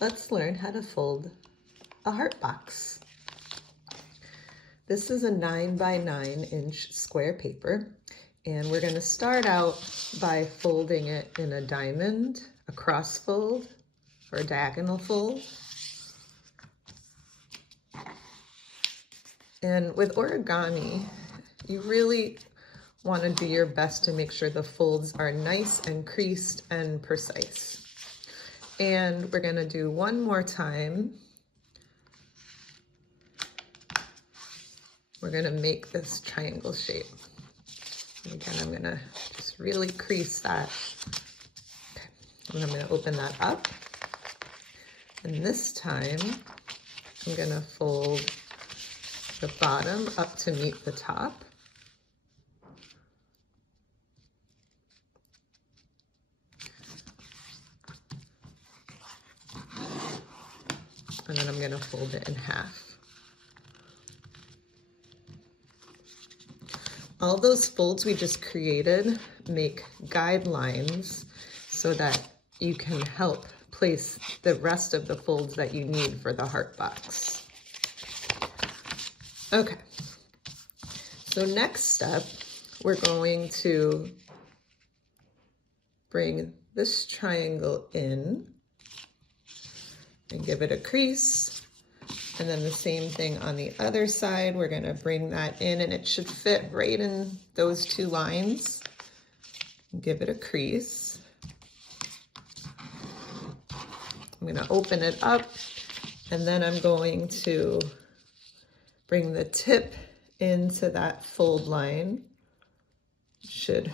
let's learn how to fold a heart box. This is a 9 by 9 inch square paper, and we're going to start out by folding it in a diamond, a cross fold, or a diagonal fold. And with origami, you really want to do your best to make sure the folds are nice and creased and precise. And we're going to do one more time. We're going to make this triangle shape. And again, I'm going to just really crease that. Okay. And I'm going to open that up. And this time, I'm going to fold the bottom up to meet the top. And then I'm going to fold it in half. All those folds we just created make guidelines so that you can help place the rest of the folds that you need for the heart box. Okay, so next step, we're going to bring this triangle in and give it a crease. And then the same thing on the other side, we're gonna bring that in and it should fit right in those two lines. Give it a crease. I'm gonna open it up and then I'm going to bring the tip into that fold line. It should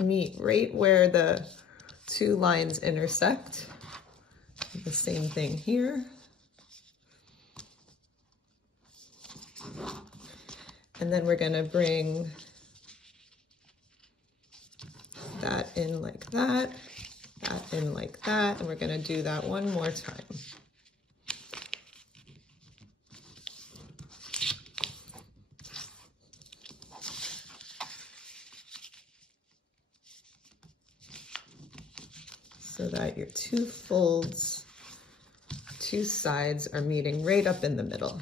meet right where the two lines intersect. The same thing here. And then we're going to bring that in like that in like that, and we're going to do that one more time. So that your two folds, two sides are meeting right up in the middle.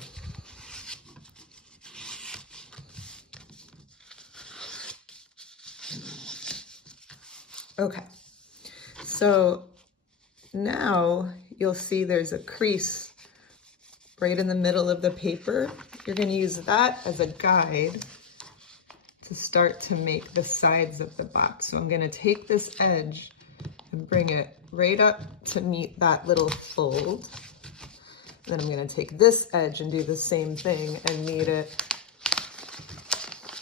Okay, so now you'll see there's a crease right in the middle of the paper. You're going to use that as a guide to start to make the sides of the box. So I'm going to take this edge and bring it right up to meet that little fold. Then I'm going to take this edge and do the same thing and meet it,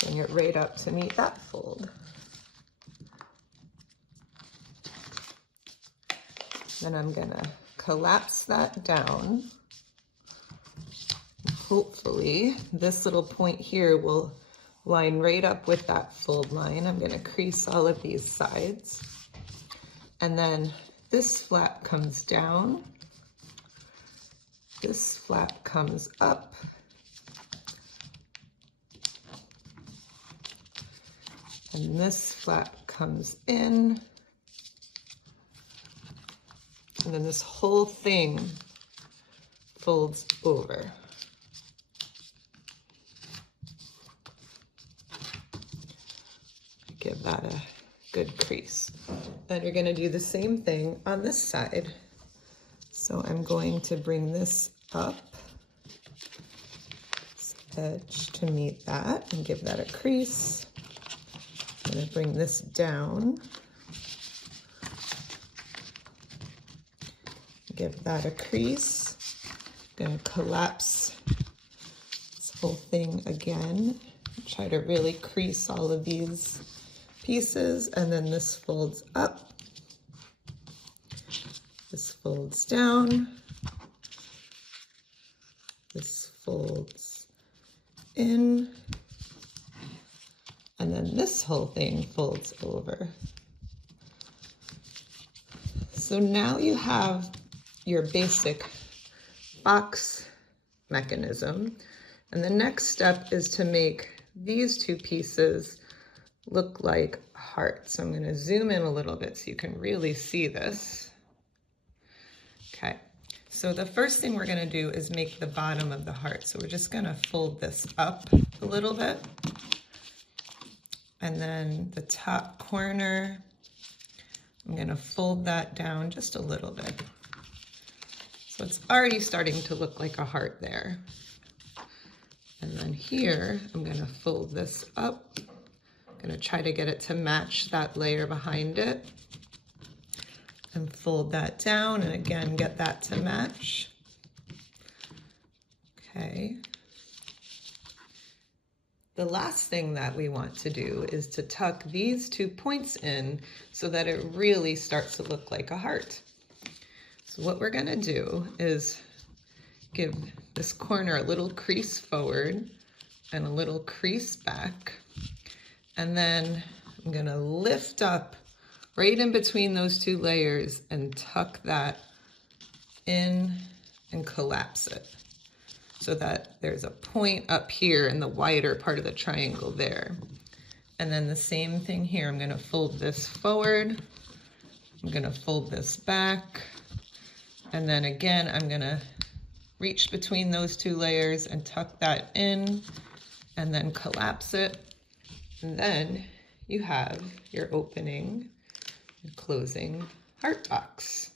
bring it right up to meet that fold. Then I'm going to collapse that down. Hopefully this little point here will line right up with that fold line. I'm going to crease all of these sides. And then this flap comes down. This flap comes up. And this flap comes in. And then this whole thing folds over. Give that a good crease. And you're going to do the same thing on this side. So I'm going to bring this up, this edge to meet that and give that a crease. I'm going to bring this down. Give that a crease. I'm going to collapse this whole thing again. Try to really crease all of these pieces, and then this folds up. This folds down. This folds in. And then this whole thing folds over. So now you have your basic box mechanism. And the next step is to make these two pieces look like hearts. So I'm going to zoom in a little bit so you can really see this. Okay, So the first thing we're going to do is make the bottom of the heart. So we're just going to fold this up a little bit. And then the top corner, I'm going to fold that down just a little bit. So it's already starting to look like a heart there. And then here, I'm going to fold this up. I'm going to try to get it to match that layer behind it. And fold that down, and again, get that to match. Okay. The last thing that we want to do is to tuck these 2 points in so that it really starts to look like a heart. So what we're gonna do is give this corner a little crease forward and a little crease back. And then I'm gonna lift up right in between those 2 layers and tuck that in and collapse it so that there's a point up here in the wider part of the triangle there. And then the same thing here. I'm going to fold this forward. I'm going to fold this back. And then again, I'm going to reach between those 2 layers and tuck that in and then collapse it. And then you have your opening and closing heart box.